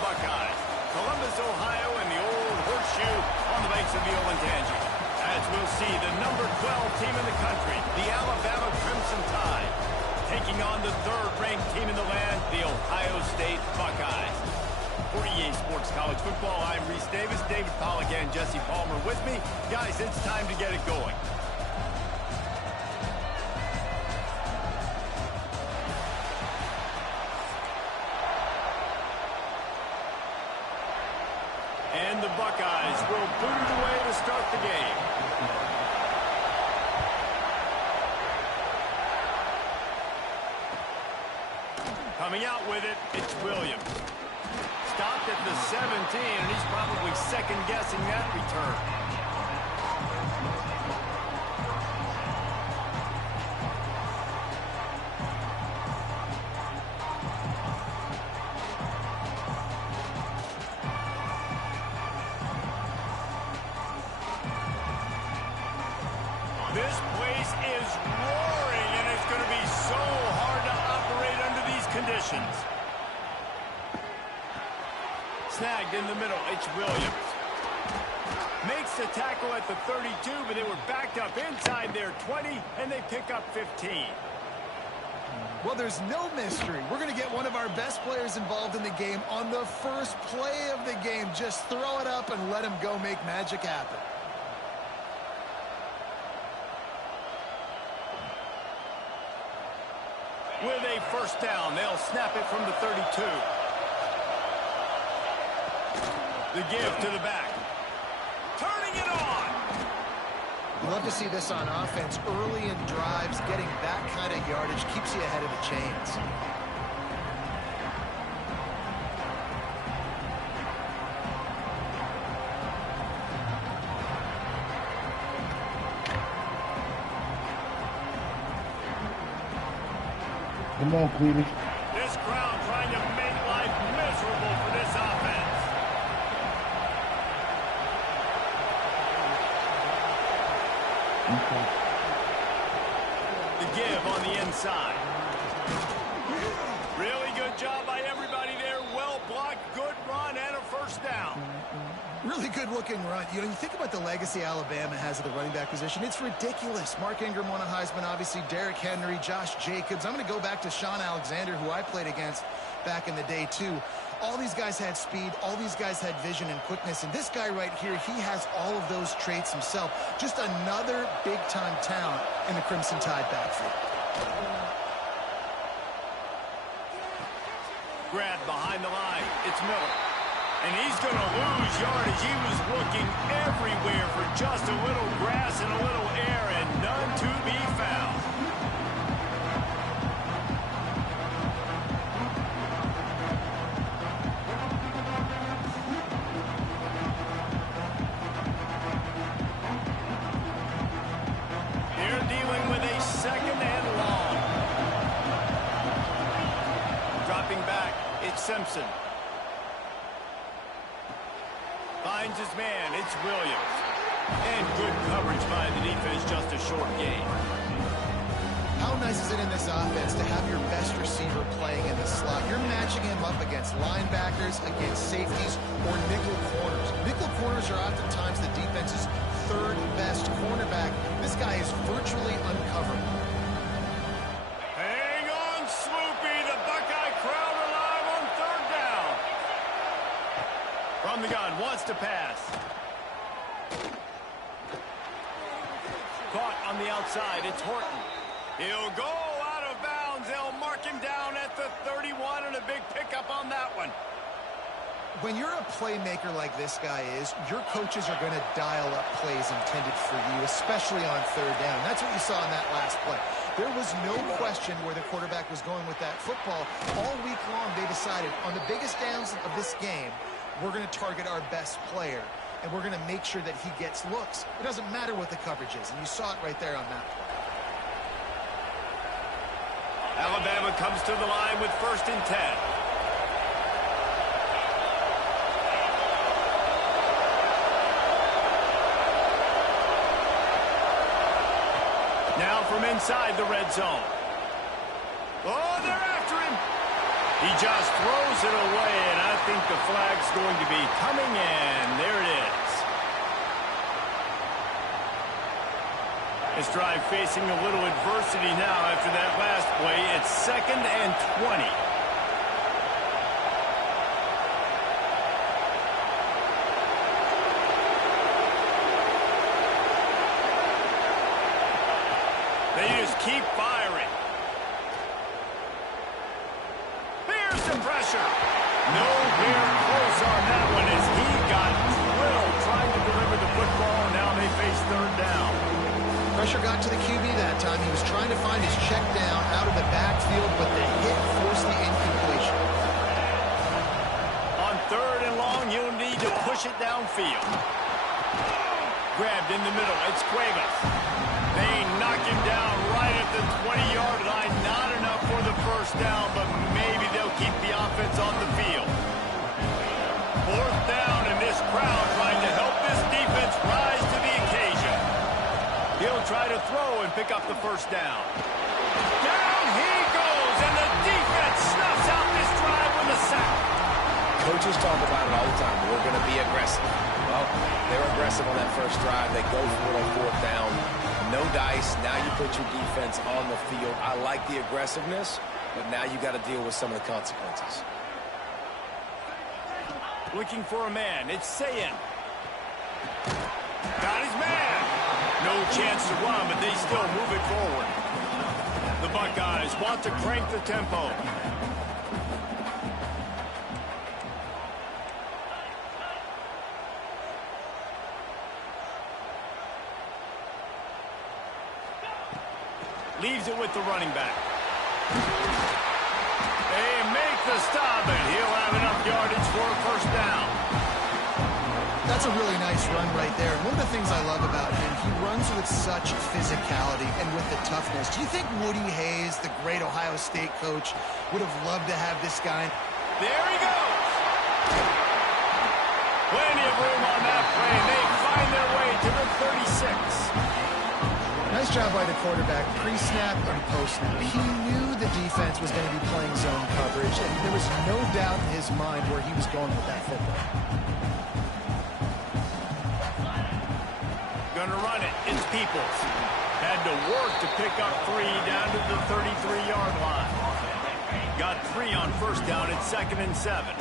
Buckeyes. Columbus, Ohio, and the old horseshoe on the banks of the Olentangy. As we'll see, the number 12 team in the country, the Alabama Crimson Tide, taking on the third-ranked team in the land, the Ohio State Buckeyes. For EA Sports College Football, I'm Reese Davis, David Pollack, and Jesse Palmer with me. Guys, it's time to get it going. And the Buckeyes will boot it away to start the game. Coming out with it, it's Williams. Stopped at the 17, and he's probably second-guessing that return. This place is roaring, and it's going to be so hard to operate under these conditions. Snagged in the middle, it's Williams. Makes the tackle at the 32, but they were backed up inside their 20, and they pick up 15. Well, there's no mystery. We're going to get one of our best players involved in the game on the first play of the game. Just throw it up and let him go make magic happen. With a first down, they'll snap it from the 32. The give to the back. Turning it on. You love to see this on offense. Early in drives, getting that kind of yardage keeps you ahead of the chains. Come on, Cleveland. This crowd trying to make life miserable for this offense. Okay. The give on the inside. Really good job by everybody there. Well blocked, good run, and a first down. Really good-looking run. You know, you think about the legacy Alabama has at the running back position. It's ridiculous. Mark Ingram won a Heisman, obviously. Derrick Henry, Josh Jacobs. I'm going to go back to Sean Alexander, who I played against back in the day, too. All these guys had speed. All these guys had vision and quickness. And this guy right here, he has all of those traits himself. Just another big-time talent in the Crimson Tide backfield. Grabbed behind the line. It's Miller. And he's going to lose yardage. He was looking everywhere for just a little grass and a little air, and none to be found. They're dealing with a second and long. Dropping back, it's Simpson. Finds his man, it's Williams. And good coverage by the defense, just a short gain. How nice is it in this offense to have your best receiver playing in the slot? You're matching him up against linebackers, against safeties, or nickel corners. Nickel corners are oftentimes the defense's third best cornerback. This guy is virtually uncoverable. Hang on, Swoopy. The Buckeye crowd alive on third down. From the gun, wants to pass. Caught on the outside, it's Horton. He'll go out of bounds. They'll mark him down at the 31, and a big pickup on that one. When you're a playmaker like this guy is, your coaches are going to dial up plays intended for you, especially on third down. That's what you saw in that last play. There was no question where the quarterback was going with that football. All week long, they decided on the biggest downs of this game, we're going to target our best player, and we're going to make sure that he gets looks. It doesn't matter what the coverage is, and you saw it right there on that play. Alabama comes to the line with 1st and 10. Now from inside the red zone. Oh, they're after him. He just throws it away, and I think the flag's going to be coming in. There it is. This drive facing a little adversity now after that last play. It's 2nd and 20. They just keep firing. There's some pressure. Nowhere close on that one as he got drilled trying to deliver the football. Now they face 3rd down. Pressure got to the QB that time. He was trying to find his check down out of the backfield, but the hit forced the incompletion. On 3rd and long, you'll need to push it downfield. Grabbed in the middle. It's Cuevas. They knock him down right at the 20-yard line. Not enough for the 1st down, but maybe they'll keep the offense on the field. 4th down, and this crowd trying to help this defense rise to the occasion. He'll try to throw and pick up the 1st down. Down he goes, and the defense snuffs out this drive with a sack. Coaches talk about it all the time. We're going to be aggressive. Well, they were aggressive on that first drive. They go for it on 4th down. No dice. Now you put your defense on the field. I like the aggressiveness, but now you got to deal with some of the consequences. Looking for a man. It's Sayin. Got his man. No chance to run, but they still move it forward. The Buckeyes want to crank the tempo. Leaves it with the running back. They make the stop, and he'll have enough yardage for a 1st down. That's a really nice run right there. And one of the things I love about him, he runs with such physicality and with the toughness. Do you think Woody Hayes, the great Ohio State coach, would have loved to have this guy? There he goes. Plenty of room on that play, and they find their way to the 36. Nice job by the quarterback, pre-snap and post-snap. He knew the defense was going to be playing zone coverage, and there was no doubt in his mind where he was going with that football. Gonna run it. It's Peoples. Had to work to pick up 3 down to the 33-yard line. Got 3 on 1st down. It's 2nd and 7.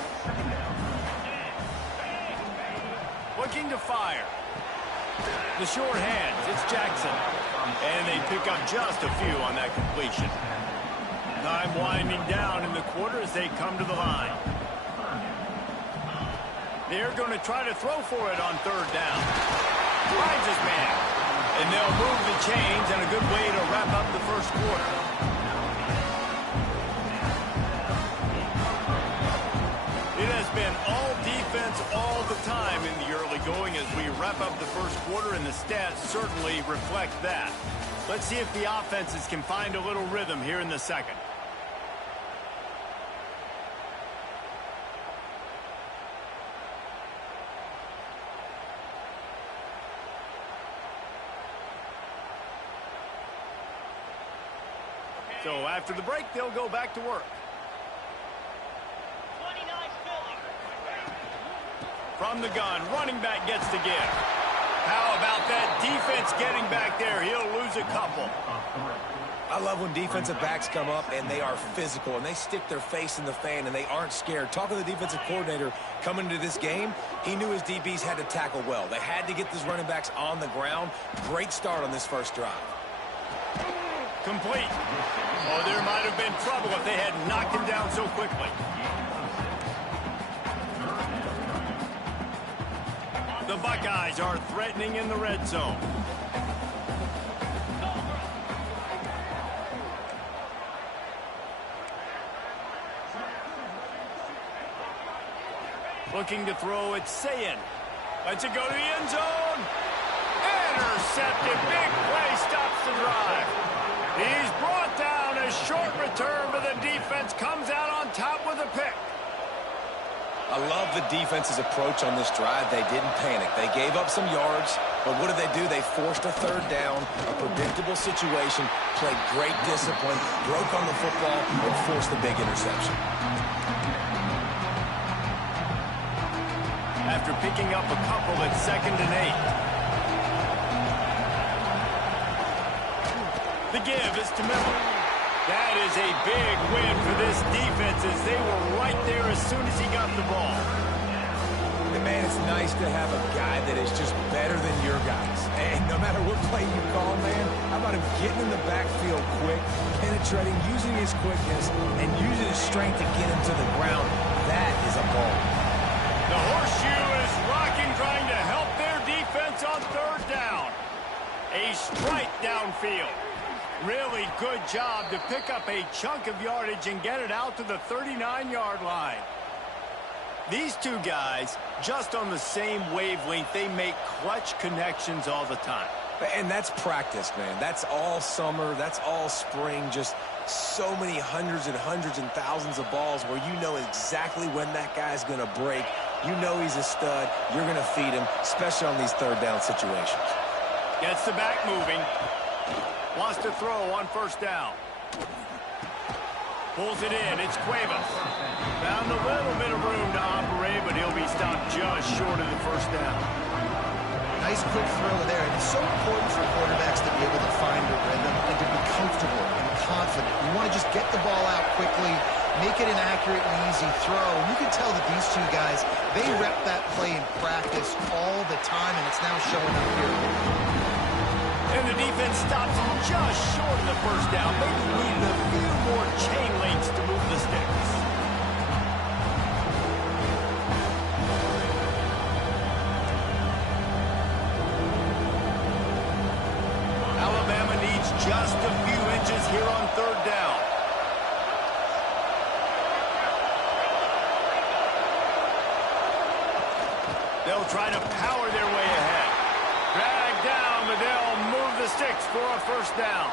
Looking to fire. The short hands. It's Jackson. And they pick up just a few on that completion. Time winding down in the quarter as they come to the line. They're going to try to throw for it on 3rd down. Finds his man. And they'll move the chains, and a good way to wrap up the 1st quarter. It has been all defense all the time in the early going as we wrap up the 1st quarter, and the stats certainly reflect that. Let's see if the offenses can find a little rhythm here in the 2nd. So after the break, they'll go back to work. From the gun, running back gets to give. How about that defense getting back there? He'll lose a couple. I love when defensive backs come up and they are physical and they stick their face in the fan and they aren't scared. Talking to the defensive coordinator coming into this game, he knew his DBs had to tackle well. They had to get these running backs on the ground. Great start on this 1st drive. Complete. Oh, there might have been trouble if they had knocked him down so quickly. The Buckeyes are threatening in the red zone. Looking to throw, it's Sayin. Lets it go to the end zone. Intercepted. Big play stops the drive. He's brought down. A short return, but the defense comes out on top with a pick. I love the defense's approach on this drive. They didn't panic. They gave up some yards, But what did they do? They forced a third down, a predictable situation, played great discipline, broke on the football, and forced the big interception. After picking up a couple at 2nd and 8. The give is to Miller. That is a big win for this defense as they were right there as soon as he got the ball. And man, it's nice to have a guy that is just better than your guys. And no matter what play you call, man, how about him getting in the backfield quick, penetrating, using his quickness, and using his strength to get him to the ground. That is a ball. The horseshoe is rocking, trying to help their defense on 3rd down. A strike downfield. Really good job to pick up a chunk of yardage and get it out to the 39-yard line. These two guys, just on the same wavelength, they make clutch connections all the time. And that's practice, man. That's all summer. That's all spring. Just so many hundreds and thousands of balls where you know exactly when that guy's going to break. You know he's a stud. You're going to feed him, especially on these 3rd down situations. Gets the back moving. Wants to throw on 1st down. Pulls it in. It's Cuevas. Found a little bit of room to operate, but he'll be stopped just short of the 1st down. Nice quick throw there. And it's so important for quarterbacks to be able to find a rhythm and to be comfortable and confident. You want to just get the ball out quickly, make it an accurate and easy throw. And you can tell that these two guys, they rep that play in practice all the time, and it's now showing up here. And the defense stops him just short of the 1st down. Maybe needing a few more chain links to move the sticks. Alabama needs just a few inches here on 3rd down. They'll try to power their way ahead. Drag down, but they'll move the sticks for a 1st down.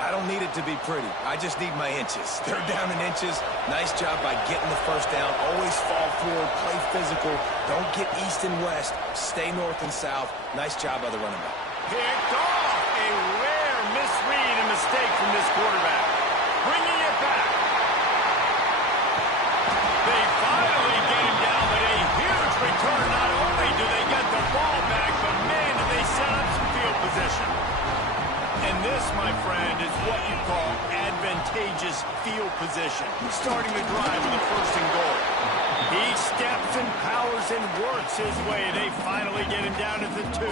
I don't need it to be pretty. I just need my inches. 3rd down in inches. Nice job by getting the 1st down. Always fall forward, play physical. Don't get east and west. Stay north and south. Nice job by the running back. Picked off. A rare misread and mistake from this quarterback. Bringing it back. They finally get him down, but a huge return. Not only do they get the ball back, but man, do they set up some field position. And this, my friend, is what you call advantageous field position. Starting the drive with a 1st and goal. He steps and powers and works his way. They finally get him down at the 2.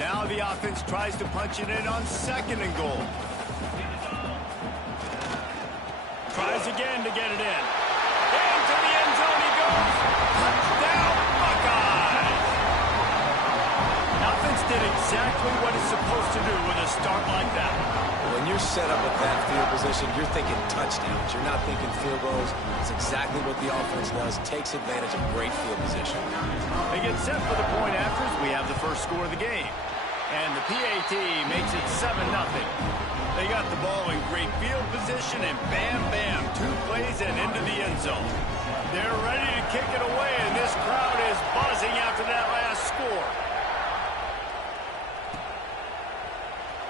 Now the offense tries to punch it in on 2nd and goal. Tries again to get it in. Into the end zone he goes. Touchdown, Buckeyes! Offense did exactly what it's supposed to do with a start like that. When you're set up with that field position, you're thinking touchdowns. You're not thinking field goals. It's exactly what the offense does. Takes advantage of great field position. They get set for the point afters. We have the first score of the game. And the PAT makes it 7-0. They got the ball in great field position, and bam, bam, 2 plays and into the end zone. They're ready to kick it away, and this crowd is buzzing after that last score.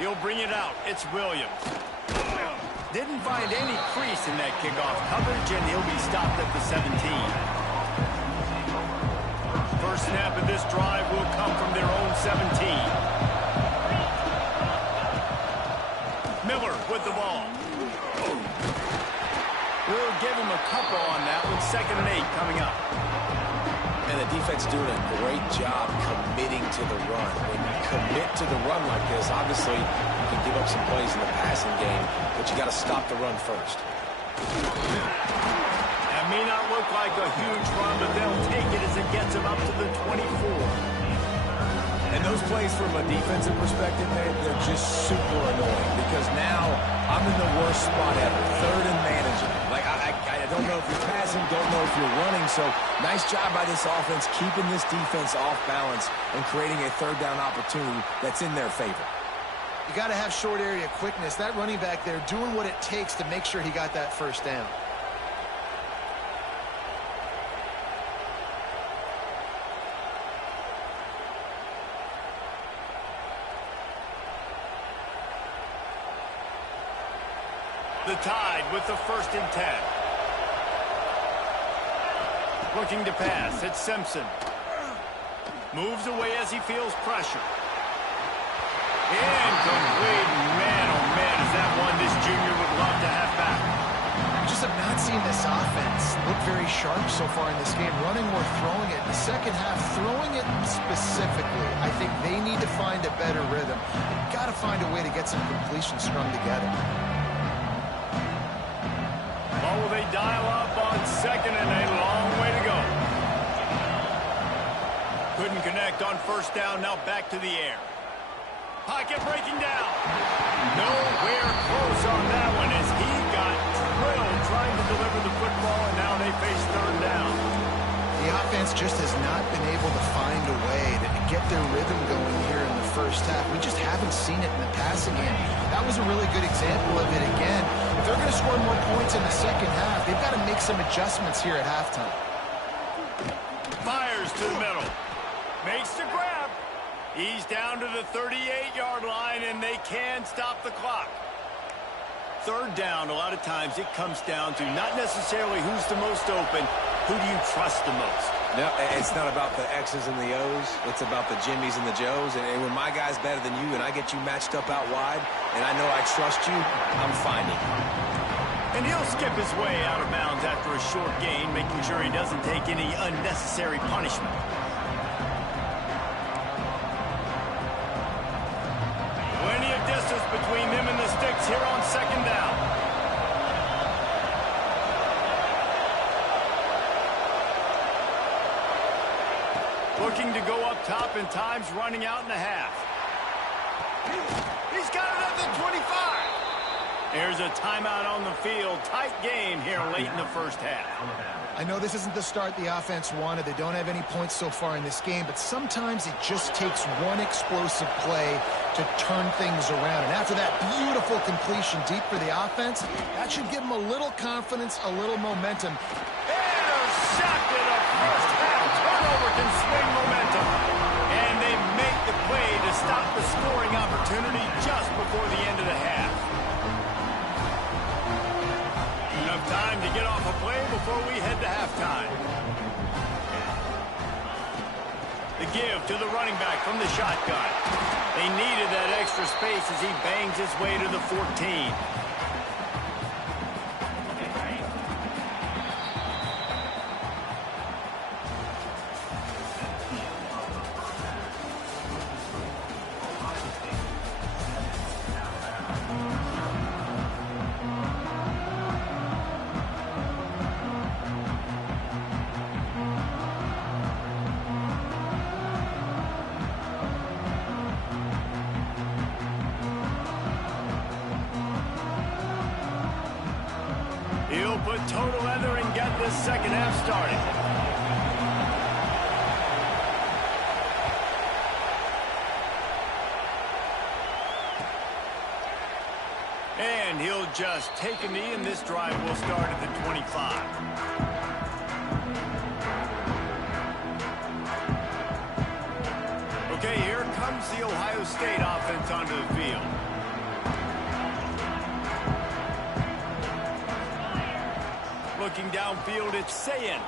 He'll bring it out. It's Williams. Didn't find any crease in that kickoff coverage, and he'll be stopped at the 17. First snap of this drive will come from their own 17. Miller with the ball. We'll give him a couple on that one. 2nd and 8 coming up. And the defense doing a great job committing to the run. When you commit to the run like this, obviously you can give up some plays in the passing game, but you got to stop the run first. That may not look like a huge run, but they'll take it as it gets them up to the 24. And those plays from a defensive perspective, man, they're just super annoying because now I'm in the worst spot ever. 3rd and manageable. Like, I don't know if you're passing, don't know if you're running. So nice job by this offense keeping this defense off balance and creating a 3rd down opportunity that's in their favor. You got to have short area quickness. That running back there doing what it takes to make sure he got that 1st down. The Tide with the 1st and 10. Looking to pass. It's Simpson. Moves away as he feels pressure. Incomplete. Man, oh man, is that one this junior would love to have back. Just have not seen this offense look very sharp so far in this game. Running or throwing it. In the second half, throwing it specifically, I think they need to find a better rhythm. They've got to find a way to get some completions strung together. Oh, will they dial up on 2nd and a long way to go. Couldn't connect on 1st down. Now back to the air. Pocket breaking down. Nowhere close on that one as he got drilled trying to deliver the football, and now they face 3rd down. The offense just has not been able to find a way to get their rhythm going here in the first half. We just haven't seen it in the passing game. That was a really good example of it again. If they're going to score more points in the second half, they've got to make some adjustments here at halftime. Fires to the middle. Makes the grab. He's down to the 38-yard line, and they can stop the clock. 3rd down, a lot of times it comes down to not necessarily who's the most open, who do you trust the most? No, it's not about the X's and the O's. It's about the Jimmies and the Joes. And when my guy's better than you and I get you matched up out wide, and I know I trust you, I'm finding. And he'll skip his way out of bounds after a short gain, making sure he doesn't take any unnecessary punishment. Plenty of distance between them and the sticks here on 2nd down. Looking to go up top, and time's running out in the half. He's got it at the 25. There's a timeout on the field. Tight game here late in the first half. I know this isn't the start the offense wanted. They don't have any points so far in this game, but sometimes it just takes one explosive play to turn things around. And after that beautiful completion deep for the offense, that should give them a little confidence, a little momentum. Intercepted. A first half turnover can swing momentum. And they make the play to stop the scoring opportunity just before the end of the half. Enough time to get off a play before we head to halftime. The give to the running back from the shotgun. They needed that extra space as he bangs his way to the 14. He'll put total leather and get this second half started. And he'll just take a knee, and this drive will start at the 25. Okay, here comes the Ohio State offense onto the field. Looking downfield, it's Sayin.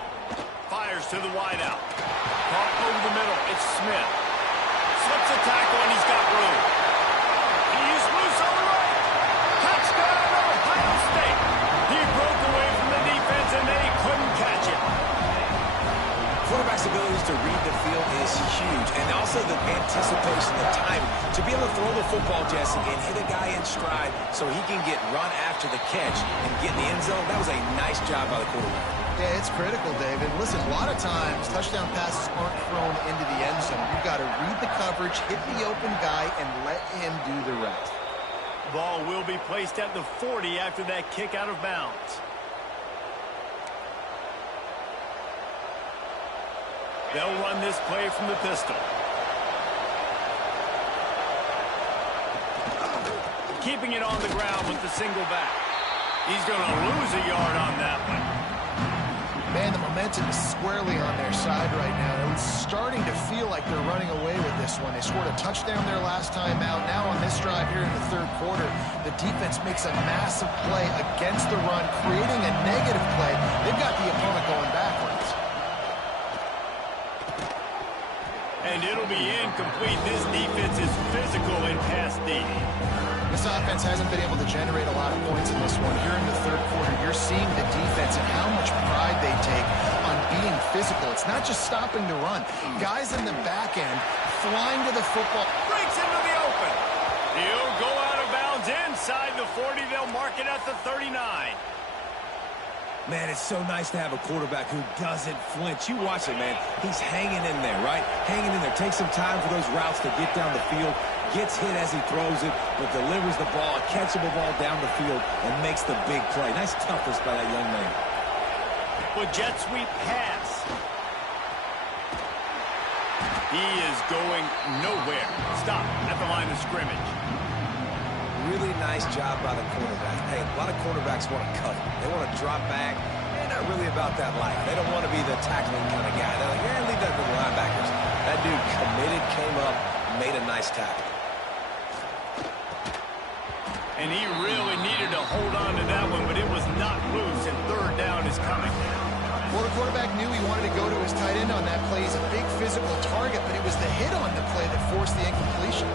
Fires to the wideout. Caught over the middle, it's Smith. Slips a tackle, and he's got room. He's loose on the right. Touchdown, Ohio State. He broke away from the defense, and they couldn't catch it. Quarterback's abilities to read the field is huge, and also the anticipation, the time to be able to throw the football, Jesse, and hit a guy in stride so he can get run after the catch and get in the end zone. That was a nice job by the quarterback. Yeah, it's critical, David. Listen, a lot of times touchdown passes aren't thrown into the end zone. You've got to read the coverage, hit the open guy, and let him do the rest. Ball will be placed at the 40 after that kick out of bounds. They'll run this play from the pistol. Keeping it on the ground with the single back. He's going to lose a yard on that one. Man, the momentum is squarely on their side right now. It's starting to feel like they're running away with this one. They scored a touchdown their last time out. Now on this drive here in the third quarter, the defense makes a massive play against the run, creating a negative play. They've got the opponent going backwards. And it'll be incomplete. This defense is physical in pass D. This offense hasn't been able to generate a lot of points in this one. Here in the third quarter, you're seeing the defense and how much pride they take on being physical. It's not just stopping the run. Guys in the back end flying to the football. Breaks into the open. He'll go out of bounds inside the 40. They'll mark it at the 39. Man, it's so nice to have a quarterback who doesn't flinch. You watch it, man. He's hanging in there, right? Hanging in there. Takes some time for those routes to get down the field. Gets hit as he throws it, but delivers the ball, a catchable ball down the field, and makes the big play. Nice toughness by that young man. With jet sweep pass. He is going nowhere. Stop at the line of scrimmage. Really nice job by the quarterback. Hey, a lot of quarterbacks want to cover. They want to drop back. They're not really about that life. They don't want to be the tackling kind of guy. They're like, yeah, leave that to the linebackers. That dude committed, came up, made a nice tackle. And he really needed to hold on to that one, but it was not loose, and third down is coming. Well, the quarterback knew he wanted to go to his tight end on that play. He's a big physical target, but it was the hit on the play that forced the incompletion.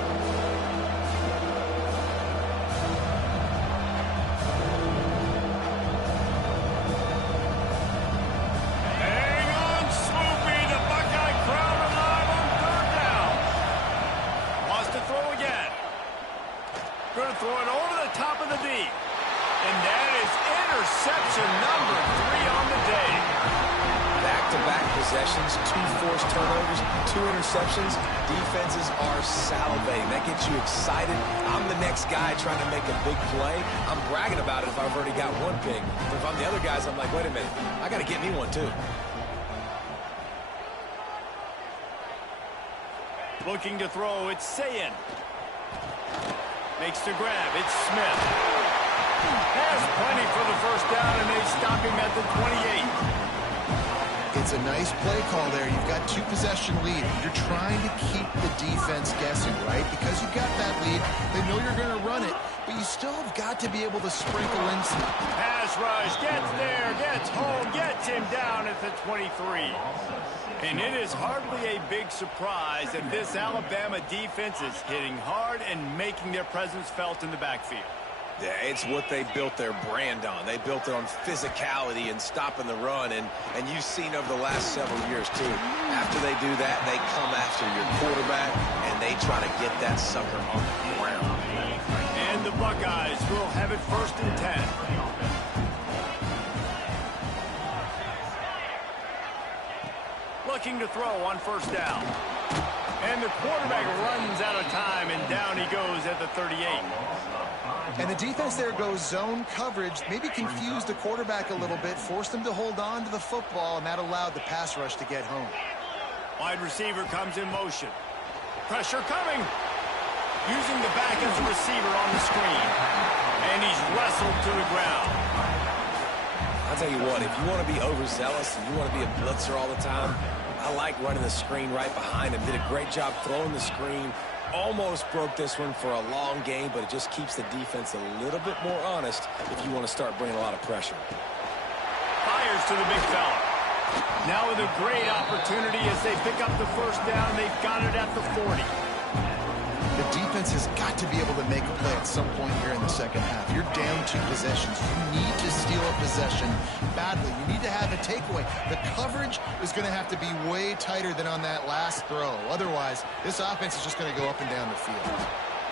Hang on, Sloopy. The Buckeye crowd alive on third down. Wants to throw again. Going to throw it over the top of the D. And that is interception number 3 on the day. Back-to-back possessions, 2 forced turnovers, 2 interceptions. Defenses are salivating. That gets you excited. I'm the next guy trying to make a big play. I'm bragging about it if I've already got one pick. But if I'm the other guys, I'm like, wait a minute. I got to get me one, too. Looking to throw, it's Sayin. Makes the grab, it's Smith. Has plenty for the first down, and they stop him at the 28. It's a nice play call there. You've got 2-possession lead. You're trying to keep the defense guessing, right? Because you've got that lead. They know you're going to run it, but you still have got to be able to sprinkle in some. Pass rush, gets there, gets home, gets him down at the 23. And it is hardly a big surprise that this Alabama defense is hitting hard and making their presence felt in the backfield. Yeah, it's what they built their brand on. They built it on physicality and stopping the run, and you've seen over the last several years, too. After they do that, they come after your quarterback, and they try to get that sucker on the ground. And the Buckeyes will have it 1st and 10. Looking to throw on 1st down. And the quarterback runs out of time, and down he goes at the 38. And the defense there goes zone coverage, maybe confused the quarterback a little bit, forced him to hold on to the football, and that allowed the pass rush to get home. Wide receiver comes in motion. Pressure coming. Using the back as a receiver on the screen. And he's wrestled to the ground. I'll tell you what, if you want to be overzealous and you want to be a blitzer all the time, I like running the screen right behind him. Did a great job throwing the screen. Almost broke this one for a long game, but it just keeps the defense a little bit more honest if you want to start bringing a lot of pressure. Fires to the big fella. Now with a great opportunity as they pick up the 1st down. They've got it at the 40. The defense has got to be able to make a play at some point here in the second half. You're down 2 possessions. You need to steal a possession badly. You need to have a takeaway. The coverage is going to have to be way tighter than on that last throw. Otherwise, this offense is just going to go up and down the field.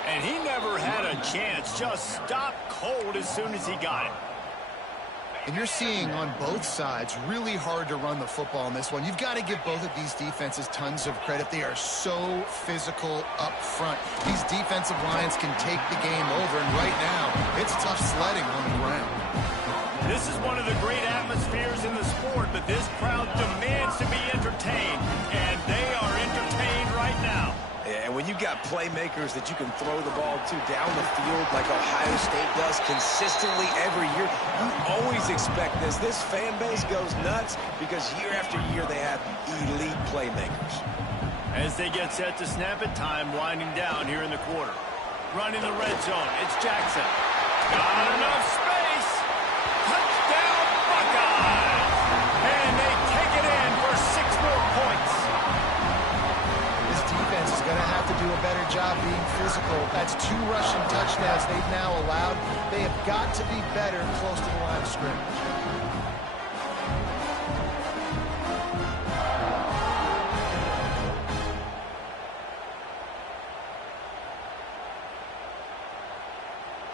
And he never had a chance. Just stopped cold as soon as he got it. And you're seeing on both sides really hard to run the football in this one. You've got to give both of these defenses tons of credit. They are so physical up front. These defensive lines can take the game over, and right now, it's tough sledding on the ground. This is one of the great atmospheres in the sport, but this crowd demands to be entertained, and they are entertained right now. And And when you've got playmakers that you can throw the ball to down the field like Ohio State does consistently every year, you always expect this. This fan base goes nuts because year after year they have elite playmakers. As they get set to snap it, time winding down here in the quarter. Running the red zone, it's Jackson. Got enough space. Touchdown, Buckeyes! And they take it in for 6 more points. This defense is going to have to do a better job being physical. That's 2 rushing touchdowns they've now allowed. They have got to be better close to the line of scrimmage.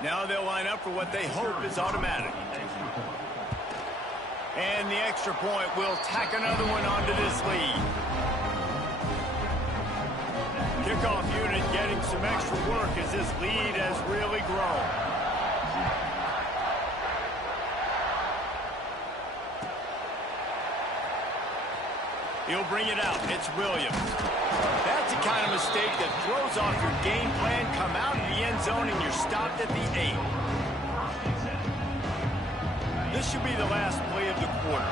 Now they'll line up for what they hope is automatic. And the extra point will tack another one onto this lead. Kickoff unit getting some extra work as this lead has really grown. He'll bring it out. It's Williams. That's the kind of mistake that throws off your game plan. Come out of the end zone and you're stopped at the 8. This should be the last play of the quarter.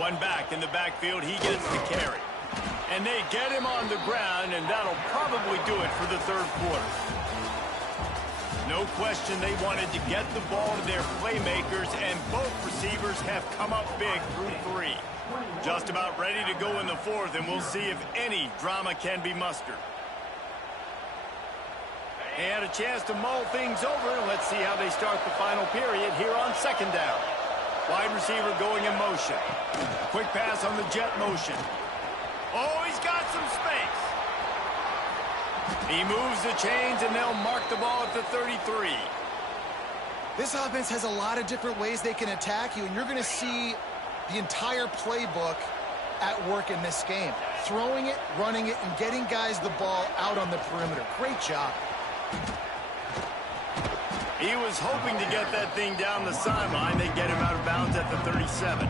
One back in the backfield. He gets the carry. And they get him on the ground, and that'll probably do it for the third quarter. No question they wanted to get the ball to their playmakers, and both receivers have come up big through 3. Just about ready to go in the 4th, and we'll see if any drama can be mustered. They had a chance to mull things over, and let's see how they start the final period here on 2nd down. Wide receiver going in motion. Quick pass on the jet motion. Oh, he's got some space. He moves the chains, and they'll mark the ball at the 33. This offense has a lot of different ways they can attack you, and you're going to see the entire playbook at work in this game. Throwing it, running it, and getting guys the ball out on the perimeter. Great job. He was hoping to get that thing down the sideline. They get him out of bounds at the 37.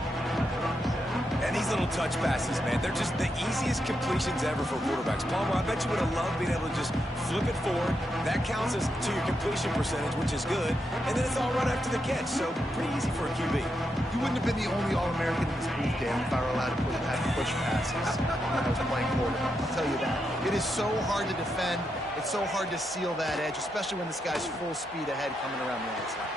And these little touch passes, man, they're just the easiest completions ever for quarterbacks. Palmer, I bet you would have loved being able to just flip it forward. That counts as to your completion percentage, which is good. And then it's all right after the catch, so pretty easy for a QB. You wouldn't have been the only All-American in this booth, Dan, if I were allowed to push passes when I was playing quarterback. I'll tell you that. It is so hard to defend. It's so hard to seal that edge, especially when this guy's full speed ahead coming around the outside.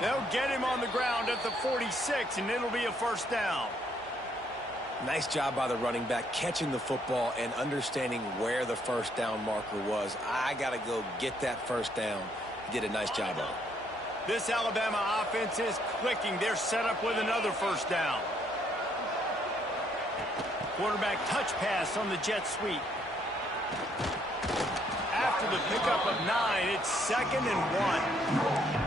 They'll get him on the ground at the 46, and it'll be a 1st down. Nice job by the running back, catching the football and understanding where the 1st down marker was. I got to go get that 1st down. He did a nice job of it. This Alabama offense is clicking. They're set up with another 1st down. Quarterback touch pass on the jet sweep. After the pickup of 9, it's 2nd and 1.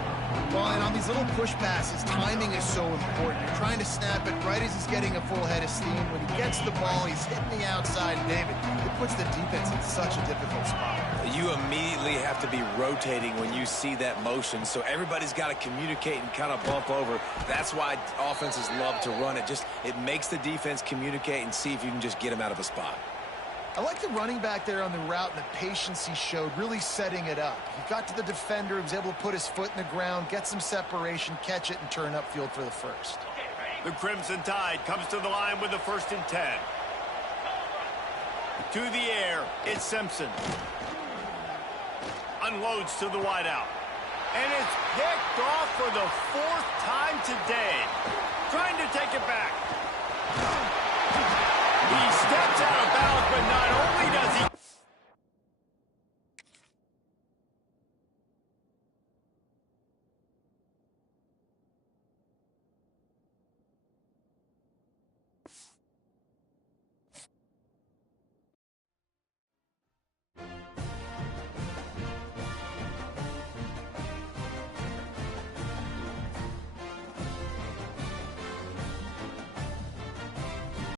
Well, and on these little push passes, timing is so important. You're trying to snap it right as he's getting a full head of steam. When he gets the ball, he's hitting the outside, David. It puts the defense in such a difficult spot. You immediately have to be rotating when you see that motion, so everybody's got to communicate and kind of bump over. That's why offenses love to run it. It makes the defense communicate and see if you can just get them out of a spot. I like the running back there on the route and the patience he showed, really setting it up. He got to the defender, he was able to put his foot in the ground, get some separation, catch it, and turn upfield for the 1st. The Crimson Tide comes to the line with the 1st and 10. To the air, it's Simpson. Unloads to the wideout. And it's picked off for the 4th time today. Trying to take it back. He steps out of bounds, but not only does he...